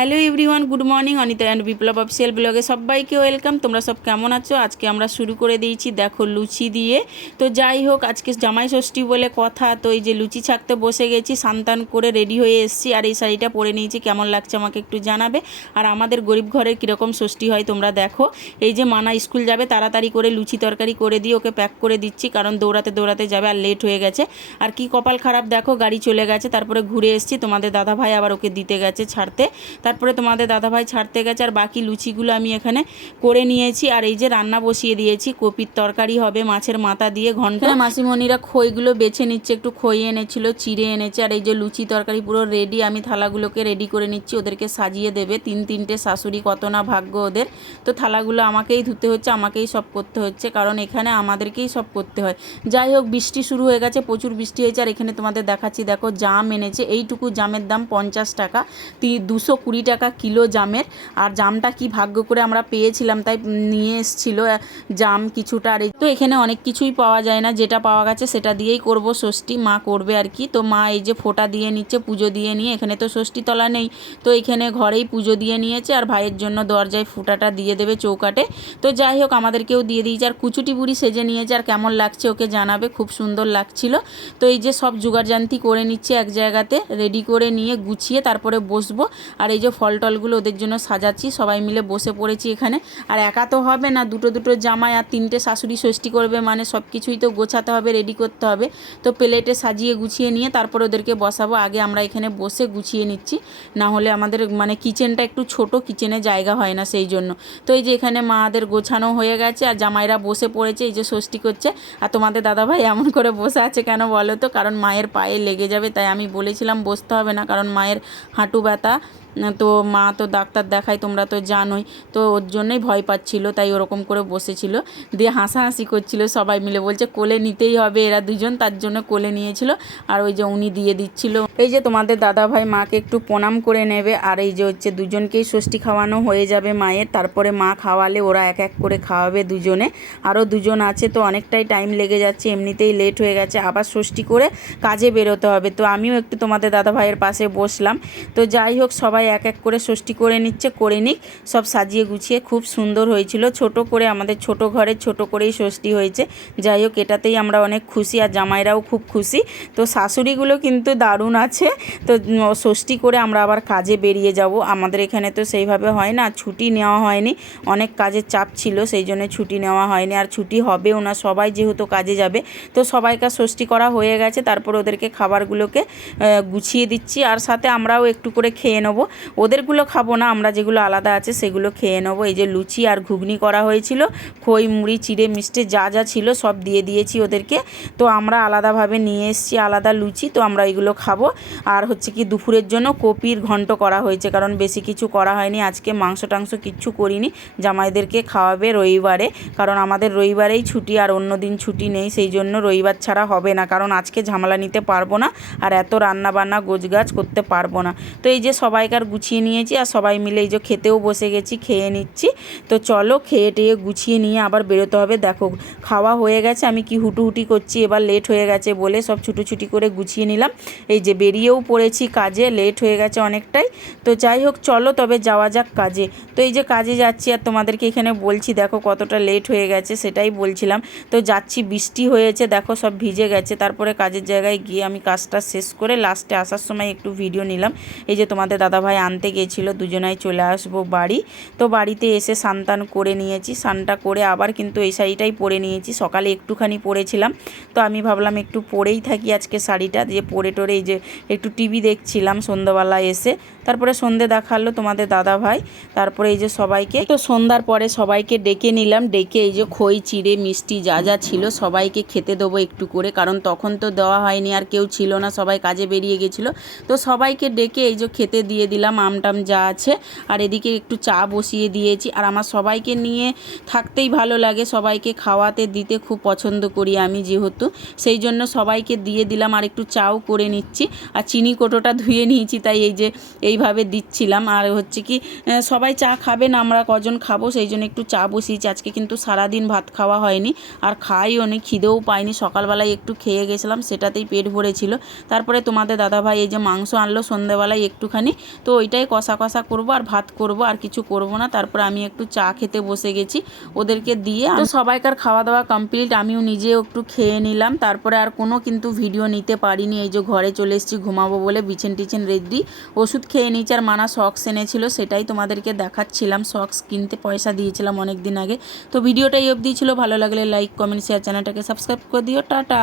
Hello everyone, good morning. Anita and Biplab official ব্লগে সবাইকে welcome. তোমরা সব কেমন আছো? আজকে আমরা শুরু করে দিয়েছি, দেখো লুচি দিয়ে। তো যাই হোক, আজকে জামাই ষষ্ঠী বলে কথা। তো এই যে লুচি ছাকতে বসে গেছি, সান্তান করে রেডি হয়ে এসেছি। আর এই শাড়িটা পরে নিয়েছি, কেমন লাগছে আমাকে একটু জানাবে। আর আমাদের গরিব ঘরের কীরকম ষষ্ঠী হয় তোমরা দেখো। এই যে মানা স্কুল যাবে, তাড়াতাড়ি করে লুচি তরকারি করে দিয়ে ওকে প্যাক করে দিচ্ছি, কারণ দৌড়াতে দৌড়াতে যাবে আর লেট হয়ে গেছে। আর কি কপাল খারাপ দেখো, গাড়ি চলে গেছে, তারপরে ঘুরে এসেছি। তোমাদের দাদা ভাই আবার ওকে দিতে গেছে ছাড়তে। তারপরে তোমাদের দাদাভাই ছাড়তে গেছে, আর বাকি লুচিগুলো আমি এখানে করে নিয়েছি। আর এই যে রান্না বসিয়ে দিয়েছি, কপির তরকারি হবে, মাছের মাথা দিয়ে ঘণ্টা। মাসিমণিরা খইগুলো বেছে নিচ্ছে, একটু খই এনেছিল, চিড়ে এনেছে, আর এই যে লুচি তরকারি পুরো রেডি আমি থালাগুলোকে রেডি করে নিচ্ছি, ওদেরকে সাজিয়ে দেবে। তিন তিনটে শাশুড়ি, কত না ভাগ্য ওদের। তো থালাগুলো আমাকেই ধুতে হচ্ছে, আমাকেই সব করতে হচ্ছে, কারণ এখানে আমাদেরকেই সব করতে হয়। যাই হোক, বৃষ্টি শুরু হয়ে গেছে, প্রচুর বৃষ্টি হয়েছে, আর এখানে তোমাদের দেখাচ্ছি, দেখো, জাম এনেছে, এইটুকু জামের দাম পঞ্চাশ টাকা। তি দুশো কুড়ি টাকা কিলো জামের। আর জামটা কি ভাগ্য করে আমরা পেয়েছিলাম, তাই নিয়ে এসেছিল জাম কিছুটা। আর তো এখানে অনেক কিছুই পাওয়া যায় না, যেটা পাওয়া গেছে সেটা দিয়েই করব ষষ্ঠী, মা করবে আর কি। তো মা এই যে ফোঁটা দিয়ে নিচ্ছে, পুজো দিয়ে নিয়ে, এখানে তো ষষ্ঠী তলা নেই। তো এখানে ঘরেই পুজো দিয়ে নিয়েছে, আর ভাইয়ের জন্য দরজায় ফুটাটা দিয়ে দেবে চৌকাটে। তো যাই হোক, আমাদেরকেও দিয়ে দিয়েছে। আর কুচুটি বুড়ি সেজে নিয়েছে, আর কেমন লাগছে ওকে জানাবে, খুব সুন্দর লাগছিল। তো এই যে সব জোগাড়জান্তি করে নিচ্ছে এক জায়গাতে, রেডি করে নিয়ে গুছিয়ে তারপরে বসবো। আর এই যে ফল টলগুলো ওদের জন্য সাজাচ্ছি, সবাই মিলে বসে পড়েছি এখানে। আর একা তো হবে না, দুটো দুটো জামাই আর তিনটে শাশুড়ি ষষ্ঠী করবে মানে সব কিছুই তো গোছাতে হবে রেডি করতে হবে। তো প্লেটে সাজিয়ে গুছিয়ে নিয়ে তারপর ওদেরকে বসাবো, আগে আমরা এখানে বসে গুছিয়ে নিচ্ছি। না হলে আমাদের মানে কিচেনটা একটু ছোট কিচেনে জায়গা হয় না সেই জন্য। তো এই যে এখানে মাদের গোছানো হয়ে গেছে, আর জামাইরা বসে পড়েছে, এই যে ষষ্ঠী করছে। আর তোমাদের দাদাভাই এমন করে বসে আছে কেন বলো তো? কারণ মায়ের পায়ে লেগে যাবে, তাই আমি বলেছিলাম বসতে হবে না, কারণ মায়ের হাঁটু ব্যথা। তো মা তো ডাক্তার দেখায়, তোমরা তো জানোই। তো ওর জন্যই ভয় পাচ্ছিল, তাই ওরকম করে বসেছিল। দিয়ে হাসাহাসি করছিল, সবাই মিলে বলছে, কোলে নিতেই হবে। এরা দুজন তার জন্য কোলে নিয়েছিল, আর ওই যে উনি দিয়ে দিচ্ছিল। এই যে তোমাদের দাদা ভাই মাকে একটু প্রণাম করে নেবে, আর এই যে হচ্ছে দুজনকেই ষষ্ঠী খাওয়ানো হয়ে যাবে মায়ের। তারপরে মা খাওয়ালে ওরা এক এক করে খাওয়াবে দুজনে। আরও দুজন আছে, তো অনেকটাই টাইম লেগে যাচ্ছে, এমনিতেই লেট হয়ে গেছে। আবার ষষ্ঠী করে কাজে বেরোতে হবে। তো আমিও একটু তোমাদের দাদা ভাইয়ের পাশে বসলাম। তো যাই হোক, সবাই এক এক করে ষষ্ঠী করে নিচ্ছে, করে নিক। সব সাজিয়ে গুছিয়ে খুব সুন্দর হয়েছিল। ছোট করে আমাদের ছোট ঘরে ছোট করেই ষষ্ঠী হয়েছে। যাই হোক, এটাতেই আমরা অনেক খুশি আর জামাইরাও খুব খুশি। তো শাশুড়িগুলো কিন্তু দারুণ আছে। তো ষষ্ঠী করে আমরা আবার কাজে বেরিয়ে যাব। আমাদের এখানে তো সেইভাবে হয় না, ছুটি নেওয়া হয়নি। অনেক কাজের চাপ ছিল, সেই জন্য ছুটি নেওয়া হয়নি। আর ছুটি হবেও না, সবাই যেহেতু কাজে যাবে। তো সবাইকার ষষ্ঠী করা হয়ে গেছে। তারপর ওদেরকে খাবারগুলোকে গুছিয়ে দিচ্ছি। আর সাথে আমরাও একটু করে খেয়ে নেব। ওদেরগুলো খাব না, আমরা যেগুলো আলাদা আছে সেগুলো খেয়ে নেব। এই যে লুচি আর ঘুগনি করা হয়েছিল, খই, মুড়ি, চিড়ে, মিষ্টি, যা যা ছিল সব দিয়ে দিয়েছি ওদেরকে। তো আমরা আলাদাভাবে নিয়ে এসেছি আলাদা লুচি, তো আমরা এগুলো খাব। আর হচ্ছে কি দুপুরের জন্য কপির ঘন্ট করা হয়েছে, কারণ বেশি কিছু করা হয়নি। আজকে মাংস টাংস কিচ্ছু করিনি, জামাইদেরকে খাওয়াবে রবিবারে, কারণ আমাদের রবিবারেই ছুটি আর অন্য দিন ছুটি নেই, সেই জন্য রবিবার ছাড়া হবে না। কারণ আজকে ঝামেলা নিতে পারব না, আর এত রান্না বান্না গোছগাছ করতে পারব না। তো এই যে সবাইকার গুছিয়ে নিয়েছি আর সবাই মিলে এই যে খেতেও বসে গেছি, খেয়ে নিচ্ছি। তো চলো খেয়ে টেয়ে গুছিয়ে নিয়ে আবার বেরোতে হবে। দেখো, খাওয়া হয়ে গেছে, আমি কি হুটুহুটি করছি, এবার লেট হয়ে গেছে বলে সব ছুটোছুটি করে গুছিয়ে নিলাম। এই যে বেরিয়েও পড়েছি কাজে লেট হয়ে গেছে অনেকটাই। তো যাই হোক, চলো তবে যাওয়া যাক কাজে। তো এই যে কাজে যাচ্ছি, আর তোমাদেরকে এখানে বলছি, দেখো কতটা লেট হয়ে গেছে সেটাই বলছিলাম। তো যাচ্ছি, বৃষ্টি হয়েছে, দেখো সব ভিজে গেছে। তারপরে কাজের জায়গায় গিয়ে আমি কাজটা শেষ করে লাস্টে আসার সময় একটু ভিডিও নিলাম। এই যে তোমাদের দাদাভাই আনতে গিয়েছিল দুজনাই চলে আসব বাড়ি। তো বাড়িতে এসে সান্তান করে নিয়েছি, স্নানটা করে আবার কিন্তু এই শাড়িটাই পরে নিয়েছি। সকালে একটুখানি পরেছিলাম, তো আমি ভাবলাম একটু পরেই থাকি আজকে শাড়িটা। দিয়ে পরে টরে এই যে একটু টিভি দেখছিলাম সন্ধ্যাবেলা এসে। তারপরে সন্ধে দেখাল তোমাদের দাদা ভাই, তারপরে এই যে সবাইকে। তো সন্ধ্যার পরে সবাইকে ডেকে নিলাম, ডেকে এই যে খই, চিড়ে, মিষ্টি যা যা ছিল সবাইকে খেতে দেবো একটু করে, কারণ তখন তো দেওয়া হয়নি আর কেউ ছিল না, সবাই কাজে বেরিয়ে গেছিল। তো সবাইকে ডেকে এই যে খেতে দিয়ে দিলাম। আমটাম যা আছে। আর এদিকে একটু চা বসিয়ে দিয়েছি। আর আমার সবাইকে নিয়ে থাকতেই ভালো লাগে। সবাইকে খাওয়াতে, দিতে খুব পছন্দ করি আমি যেহেতু। সেই জন্য সবাইকে দিয়ে দিলাম আর একটু চাও করে নিচ্ছি। আর চিনি কোটোটা ধুয়ে নিয়েছি, তাই এই যে এইভাবে দিচ্ছিলাম। আর হচ্ছে কি সবাই চা খাবে না, আমরা কজন খাব, সেই জন্য একটু চা বসিয়েছি। আজকে কিন্তু সারাদিন ভাত খাওয়া হয়নি। আর খাইও অনেক খিদেও পাইনি। সকালবেলায় একটু খেয়ে গেছিলাম, সেটাতেই পেট ভরেছিল। তারপরে তোমাদের দাদাভাই এই যে মাংস আনলো সন্ধেবেলায় একটুখানি। তো তো ওইটাই কষা কষা করব আর ভাত করব আর কিছু করব না। তারপর আমি একটু চা খেতে বসে গেছি ওদেরকে দিয়ে। তো সবাইকার খাওয়া দাওয়া কমপ্লিট আমিও নিজেও একটু খেয়ে নিলাম। তারপরে আর কোনো কিন্তু ভিডিও নিতে পারিনি। এই যে ঘরে চলে এসেছি ঘুমাবো বলে বিছেন টিছেন রেডি। ওষুধ খেয়ে নিয়েছি আর মানা সক্স এনেছিল সেটাই তোমাদেরকে দেখাচ্ছিলাম। সক্স কিনতে পয়সা দিয়েছিলাম অনেক দিন আগে। তো ভিডিওটা এই অবধি ছিল। ভালো লাগলে লাইক কমেন্ট শেয়ার চ্যানেলটাকে সাবস্ক্রাইব করে দিও। টাটা!